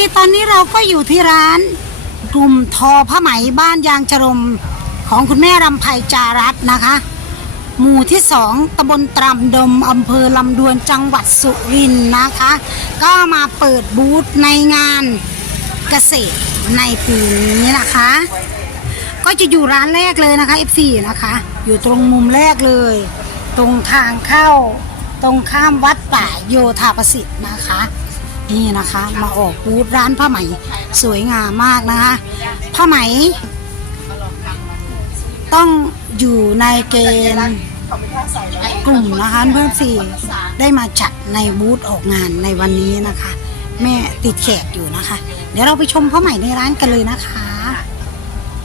ีตอนนี้เราก็อยู่ที่ร้าน กลุ่มทอผ้าไหมบ้านยางจรมของคุณแม่รำไพจารัตน์นะคะ หมู่ที่สองตำบลตรำดมอำเภอลำดวนจังหวัดสุรินทร์นะคะ ก็มาเปิดบูธในงานเกษตรในปีนี้นะคะ ก็จะอยู่ร้านแรกเลยนะคะ F4 นะคะ อยู่ตรงมุมแรกเลย ตรงทางเข้า ตรงข้ามวัดป่าโยธาประสิทธิ์นะคะ นี่นะคะ มาออกบูธร้านผ้าไหมสวยงามมากนะคะ ผ้าไหม ต้องอยู่ในเกณฑ์กลุ่มนะคะเพื่อนสี่ได้มาจัดในบูธออกงานในวันนี้นะคะ แม่ติดแขกอยู่นะคะ เดี๋ยวเราไปชมผ้าไหมในร้านกันเลยนะคะ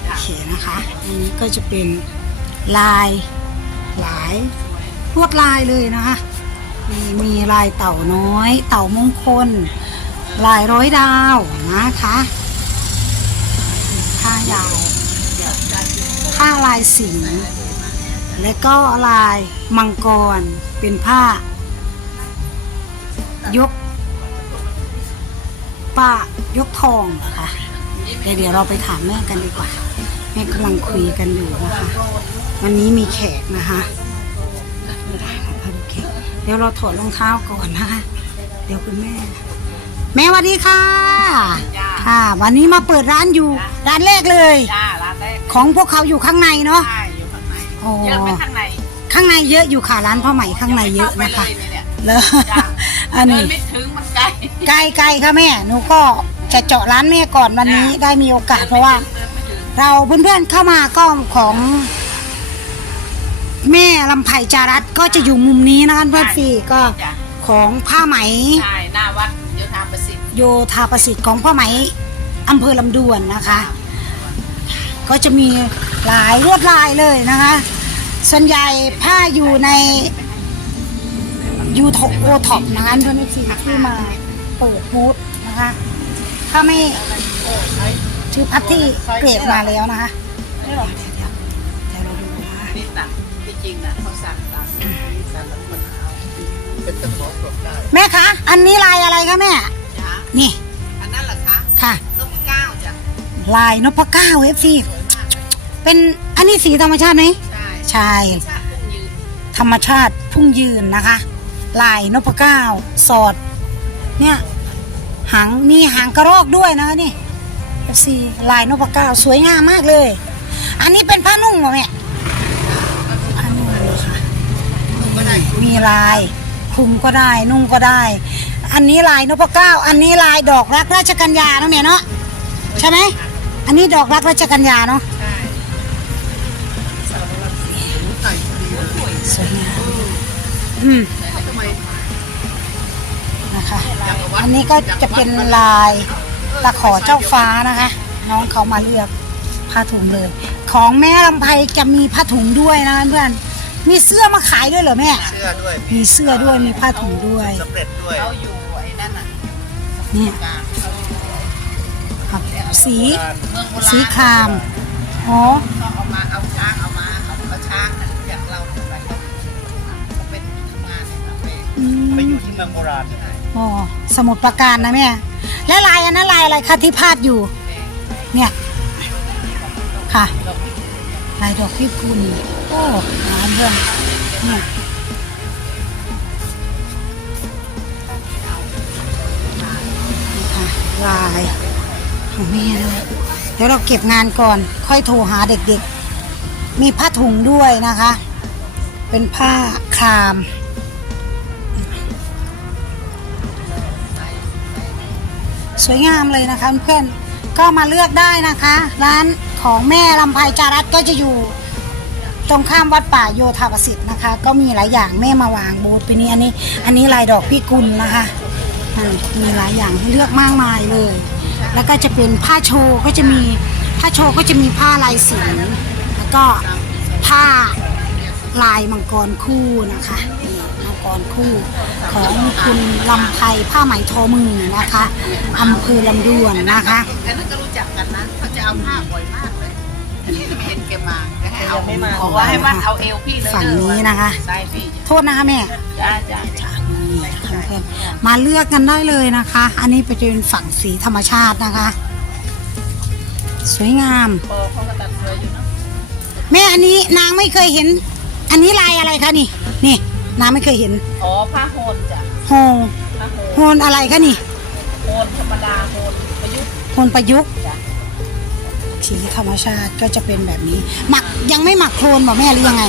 โอเคนะคะอันนี้ก็จะเป็นลายหลายลวดลายเลยนะคะมีมีลายเต่าน้อย เต่ามงคล หลายร้อยดาวนะคะผ้ายาวผ้าลายสิงห์และก็ลายมังกรเป็นผ้า ยกป้ายกทองนะคะเดี๋ยวเดี๋ยวเราไปถามแม่กันดีกว่า แม่กำลังคุยกันอยู่นะคะ วันนี้มีแขกนะคะเดี๋ยวเราถอดรองเท้าก่อนนะคะ เดี๋ยวคุณแม่ แม่สวัสดีค่ะค่ะ วันนี้มาเปิดร้านอยู่ร้านแรกเลย จ้าร้านแรกของพวกเขาอยู่ข้างในเนาะ ใช่อยู่ข้างในโอ้ เยอะไหมข้างในข้างในเยอะอยู่ค่ะร้านผ้าไหมข้างในเยอะไม่นะคะข้าไปเลยเนี่ยแล้วจ้ะ อันเดินี้นไม่ถึงมันไกลไกลไกลค่ะแม่หนูก็จะเจาะร้านแม่ก่อนวันนี้ได้มีโอกาสเพราะว่า เดินไม่ถึงเราเพื่อนๆเข้ามาก็ของ แม่ลำไผ่จารัตก็จะอยู่มุมนี้นะคะเพื่อนฟรีก็จ้ะของผ้าไหม ใช่หน้าวัดโยธาประสิทธิ์ โยธาประสิทธิ์ของผ้าไหมอำเภอลำดวนนะคะ ก็จะมีหลายลวดลายเลยนะคะ ส่วนใหญ่ผ้าอยู่ในยูทโอท็อปนะคะเพื่อนที่ที่มาเปิดบูธนะคะ ถ้าไม่ชื่อพัดที่เกรดมาแล้วนะคะเดี๋ยวเราดูนะนี่ตัดที่จริงนะเขาสั่งตัดสั่งแล้วคนเอาแม่คะ อันนี้ลายอะไรคะแม่ นี่ อันนั้นเหรอคะค่ะ นกเก้าจ้ะลายนพเก้าเอฟซีเป็นอันนี้สีธรรมชาติไหม ใช่ใช่ ชาติพุ่งยืนธรรมชาติพุ่งยืนนะคะ ลายนพเก้าสอด เนี่ย หางมีหางกระรอกด้วยนะคะนี่เอฟซีลายนพเก้าสวยงามมากเลย อันนี้เป็นผ้านุ่งเหรอแม่ผ้านุ่งเลยค่ะก็ได้มีลายคลุมก็ได้นุ่งก็ได้ อันนี้ลายนพเก้า อันนี้ลายดอกรักราชกัญญาเนาะแม่เนาะใช่ไหม อันนี้ดอกรักราชกัญญาเนาะใช่สวยงามอืมแล้วทำไมนะคะ อันนี้ก็จะเป็นลายตะขอเจ้าฟ้านะคะ น้องเขามาเลือกผ้าถุงเลย ของแม่ลำไพจะมีผ้าถุงด้วยนะเพื่อนมีเสื้อมาขายด้วยเหรอแม่ เสื้อด้วย มีเสื้อด้วย มีผ้าถุงด้วยสำเร็จด้วย นี่ยกลางเขาอยู่ครับสีเมืองโบราณสีคราม อ๋อต้องเอามาเอาช้างเอามาเอาเอาช้างน่ะอย่างเราไปเขาเขาเป็นทำงานเนี่ยเราไปอืไปมอยู่ที่เมืองโบราณอ๋อสมุดประการนะแม่และลายอันนั้นลายอะไรคะที่พาดอยู่ เนี่ยค่ะลายดอกพิกุลโอ้ร้านเพื่อนเนี่ย ลายของแม่ด้วยเดี๋ยวเราเก็บงานก่อน ค่อยโทรหาเด็กๆ มีผ้าถุงด้วยนะคะ เป็นผ้าคาม สวยงามเลยนะคะเพื่อนก็มาเลือกได้นะคะ ร้านของแม่ลำไพจารัตก็จะอยู่ตรงข้ามวัดป่าโยธาประสิทธิ์นะคะ ก็มีหลายอย่างแม่มาวางบูธไปนี้อันนี้ อันนี้ลายดอกพิกุลนะคะ อ่ามีหลายอย่างให้เลือกมากมายเลย แล้วก็จะเป็นผ้าโชว์ก็จะมีผ้าโชว์ก็จะมีผ้าลายสีแล้วก็ผ้าลายมังกรคู่นะคะนี่มังกรคู่ของคุณลำไพผ้าไหมทอมือนะคะอำเภอลำดวนนะคะอันนั้นก็รู้จักกันนะเขาจะเอาผ้าบ่อยมากเลยอันนี้ไม่เห็นแกมาจะให้เอาบอกว่าให้วัดเอาเอวพี่เลยฝั่งนี้นะคะใช่พี่โทษนะคะแม่จ้าจ้านี่นะคะ เพื่อนๆมาเลือกกันได้เลยนะคะ อันนี้เป็นฝั่งสีธรรมชาตินะคะ สวยงามปอเขาก็ตัดสวยอยู่เนาะแม่อันนี้นางไม่เคยเห็น อันนี้ลายอะไรคะนี่ นี่นางไม่เคยเห็นอ๋อผ้าโฮนจ้ะโฮผ้าโฮนโฮนอะไรคะนี่โฮนธรรมดาโฮนประยุกต์โฮนประยุกต์จ้ะสีธรรมชาติก็จะเป็นแบบนี้ หมักยังไม่หมักโคลนบอกแม่หรือยังไง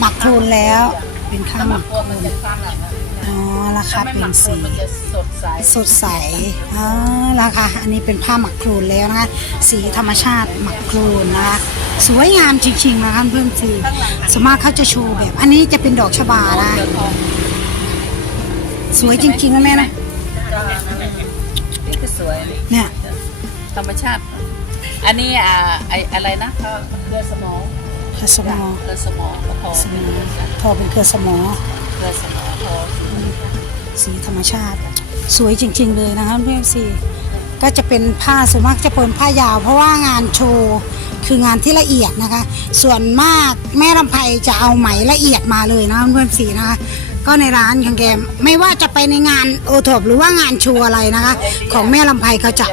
หมักโคลนแล้ว เป็นข้าวหมักโคลโฮนมันนจะข้างหลังนะอ๋อราคาถ้าไม่เป็หมันกโฮสีนมันจะสดใสสดใสอ๋อราคาอันนี้เป็นผ้าหมักโคลนแล้วนะคะ สีธรรมชาติหมักโคลนนะคะ สวยงามจริงๆนะคะเพื่อนสีสวนมากเขาจะโชว์แบบ อันนี้จะเป็นดอกชบานะเดือดทองสวยจริงๆนะแม่นะจ้านี่คือสวยเนี่ยธรรมชาติ อันนี้อ่าไออะไรนะเขาเกลือสมอง เครือสมอเกลือสมองก็พอสมอทอเป็นเครือสมอเกลือสมองพอสีธรรมชาติ สวยจริง ๆ เลยนะคะเพื่อนสีก็จะเป็นผ้าส่วนมากจะเป็นผ้ายาว เพราะว่างานโชว์คืองานที่ละเอียดนะคะ ส่วนมากแม่ลำไพจะเอาไหมละเอียดมาเลยนะเพื่อนสีนะคะก็ในร้านของแกไม่ว่าจะไปในงานโอทบหรือว่างานโชว์อะไรนะคะ ของแม่ลำไพเขาจะ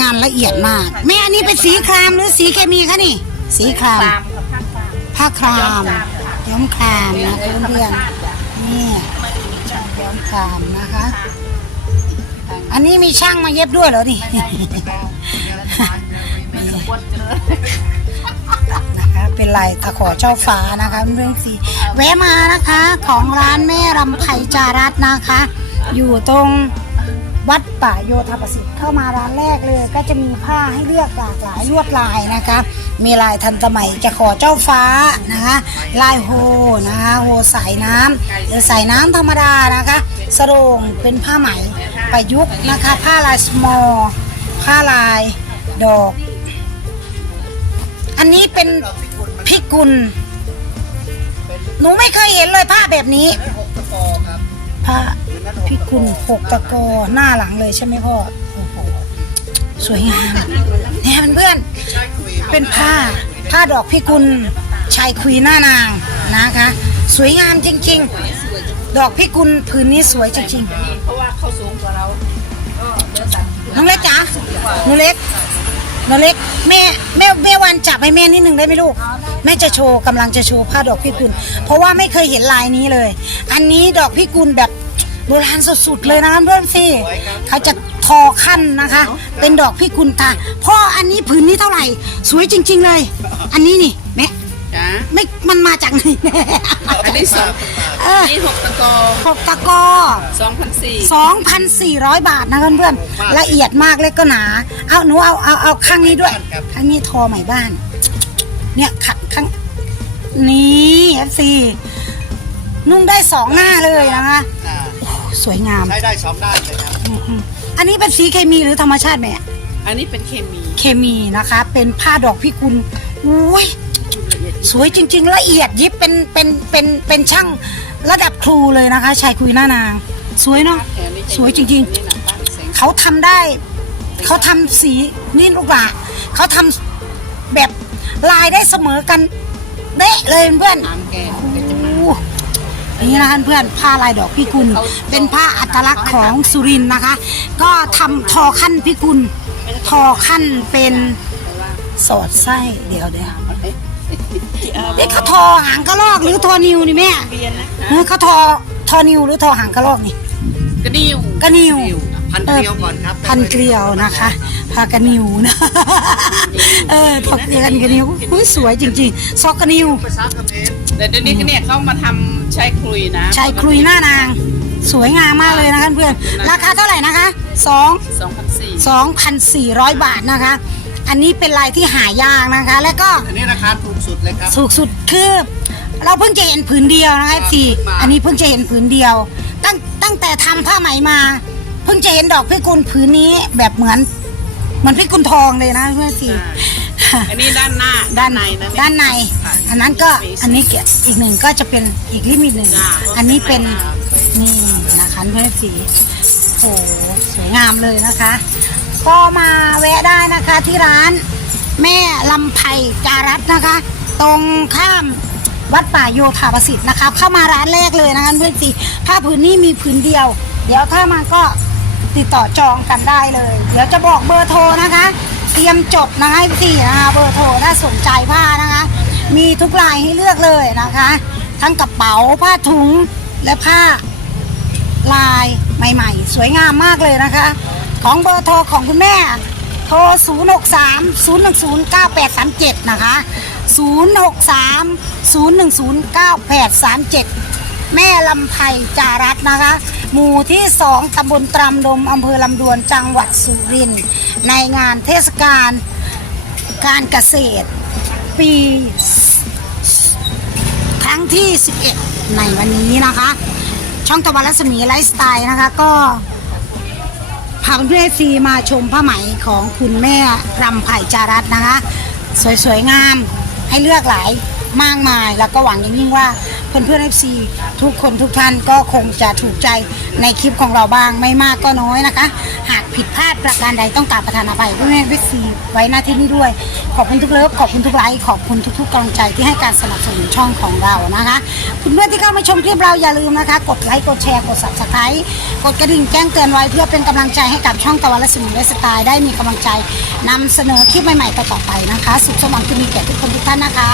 งานละเอียดมาก แม่อันนี้เป็นสีครามหรือสีเคมีคะนี่ สีครามตามกับผ้าคลามผ้าครามย้อมครามนะเพื่อนๆนี่ย้อมครามนะคะ อันนี้มีช่างมาเย็บด้วยเหรอนี่เป็นขบวนเจริญนะคะเป็นลายตะขอเจ้าฟ้านะคะเรื่องสีแวะมานะคะของร้านแม่รำไพจารัตน์นะคะ อยู่ตรง วัดป่าโยธาประสิทธิ์เข้ามาร้านแรกเลย ก็จะมีผ้าให้เลือกหลากหลายลวดลายนะคะ มีลายทันสมัยจะขอเจ้าฟ้านะคะ ลายโฮนะคะโฮสายน้ำหรือสายน้ำธรรมดานะคะสรงเป็นผ้าไหมประยุกต์นะคะ ผ้าลายสมอผ้าลายดอก อันนี้เป็นพิกุลหนูไม่เคยเห็นเลยผ้าแบบนี้หก ตะกอครับผ้าพิกุลหกตะกอหน้าหลังเลยใช่ไหมพ่อโอ้โหสวยงามเนี่ยเพื่อนๆเป็นผ้าผ้าดอกพิกุลชายคุยหน้านางนะคะ สวยงามจริง ๆ ดอกพิกุลผืนนี้สวยจริงๆเพราะว่าเขาสูงกว่าเราน้อสัตว์ๆน้องเล็กจ๋าน้องเล็กน้องเล็กแม่แม่แม่วันจับให้แม่นิดนึงได้ไหมลูก แม่จะโชว์กำลังจะโชว์ผ้าดอกพิกุลเพราะว่าไม่เคยเห็นลายนี้เลย อันนี้ดอกพิกุลแบบ โบราณสุดๆเลยนะเพื่อนสิเขาจะทอขั้นนะคะ เป็นดอกพิกุลตาพ่ออันนี้ผืนนี้เท่าไหร่ สวยจริง ๆเลย อันนี้นี่แม่จ้าไม่มันมาจากไหนแม่อันนี้สองเออนี่หกตะกอหกตะกอสองพันสี่2,400บาทนะเพื่อนๆละเอียดมากเล็กก็หนา เอาหนูเอาเอาเอาข้างนี้ด้วยข้างนี้ทอใหม่บ้าน เนี่ยขัดข้างนี่เอฟซีนุ่งได้สองหน้าเลยนะคะโอ้โห สวยงาม ใช้ได้สองด้านเลยครับอืมๆอันนี้เป็นสีเคมีหรือธรรมชาติแม่ อันนี้เป็นเคมีเคมีนะคะ เป็นผ้าดอกพิกุลอุ้ยสวยจริง ๆ ละเอียดยิบเป็นเป็นเป็นเป็นช่างระดับครูเลยนะคะ ชายคุยหน้านาง สวยเนาะ แถมนี่สวยจริงนี่หนังตั้งแสงเขาทำได้เขาทำสีนี่ลูกหลาเขาทำแบบลายได้เสมอกันเด๊ะเลยเพื่อน น้ำแกงโอ้โห นี่นะคะเพื่อนผ้าลายดอกพิกุล เป็นผ้าอัตลักษณ์ของสุรินนะคะ ก็ทำทอขั้นพิกุล ทอขั้นเป็นสอดไส้เดี๋ยวเดี๋ยวเอ๊ะเขาทอหางกระรอกหรือทอนิวนี่แม่เบียนนะเอเขาทอทอนิวหรือทอหางกระรอกนี่กระดิ่วกระนิวพันเกลียวก่อนครับพันเกลียวนะคะพากระนิวนะเออถกเตียกันกระนิวอุ๊ยสวยจริงๆซอกกระนิวเขมรแต่เดี๋ยวนี้เนี่ยเขามาทำ ใช้คลุยนะชายคลุยหน้านาง สวยงามมากเลยนะคะเพื่อนราคาเท่าไหร่นะคะสอง สองพันสี่สองพันสี่ร้อยบาทนะคะ อันนี้เป็นลายที่หายากนะคะ แล้วก็อันนี้ราคาถูกสุดเลยครับ สูงสุดคือ เราเพิ่งจะเห็นผืนเดียวนะคะสีอันนี้เพิ่งจะเห็นผืนเดียว ตั้งตั้งแต่ทำผ้าไหมมา เพิ่งจะเห็นดอกพิกุลผืนนี้แบบเหมือนเหมือนพิกุลทองเลยนะเพื่อนสี อันนี้ด้านหน้าด้านในนะด้านในอันนั้นก็อันนี้เกียอีกหนึ่งก็จะเป็นอีกลิมิตหนึ่งอันนี้เป็นนี่นะคะเพื่อนสีโอ้โหสวยงามเลยนะคะ ก็มาแวะได้นะคะที่ร้านแม่ลำไพจารัตนะคะ ตรงข้ามวัดป่าโยธาประสิทธิ์นะคะเข้ามาร้านแรกเลยนะคะเพื่อนสิผ้าผืนนี้มีผืนเดียว เดี๋ยวถ้ามาก็ ติดต่อจองกันได้เลย เดี๋ยวจะบอกเบอร์โทรนะคะ เตรียมจดนะคะพี่นะคะเบอร์โทรถ้าสนใจผ้านะคะ มีทุกลายให้เลือกเลยนะคะ ทั้งกระเป๋าผ้าถุงและผ้าลายใหม่ ๆ สวยงามมากเลยนะคะ ของเบอร์โทรของคุณแม่ โทร 0 6 3 0 1 0 9 8 3 7 นะคะ 0 6 3 0 1 0 9 8 3 7 แม่ลำไพจารัตนะคะ หมู่ที่2ตำบลตรำดมอำเภอลำดวนจังหวัดสุรินทร์ในงานเทศกาลการเกษตร ปี ครั้งที่ 11 ในวันนี้นะคะ ช่องตะวันรัศมีไลฟ์สไตล์นะคะก็พาเพื่อนซีมาชมผ้าไหมของคุณแม่รำไผ่จารัตน์นะคะ สวยๆงามให้เลือกหลายมากมาย แล้วก็หวังอย่างยิ่งว่า เพื่อนๆเอฟซีทุกคนทุกท่านก็คงจะถูกใจในคลิปของเราบ้างไม่มากก็น้อยนะคะ หากผิดพลาดประการใดต้องกราบประทานอภัยเพื่อนๆเอฟซีไว้หน้าที่นี้ด้วย ขอบคุณทุกเลิฟขอบคุณทุกไลค์ขอบคุณทุกๆกำลังใจที่ให้การสนับสนุนช่องของเรานะคะคุณเพื่อนที่เข้ามาชมคลิปเราอย่าลืมนะคะ กดไลค์กดแชร์กด subscribe กดกระดิ่งแจ้งเตือนไว้เพื่อเป็นกำลังใจให้กับช่องตะวันและสมุนไลฟ์สไตล์ได้มีกำลังใจนำเสนอคลิปใหม่ๆต่อไปนะคะ สุขสมหวังจะมีแก่ทุกคนทุกท่านนะคะ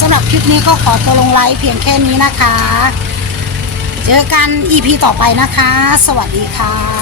สำหรับคลิปนี้ก็ขอตัวลงไลค์เพียงแค่นี้นะคะ เจอกัน EP ต่อไปนะคะ สวัสดีค่ะ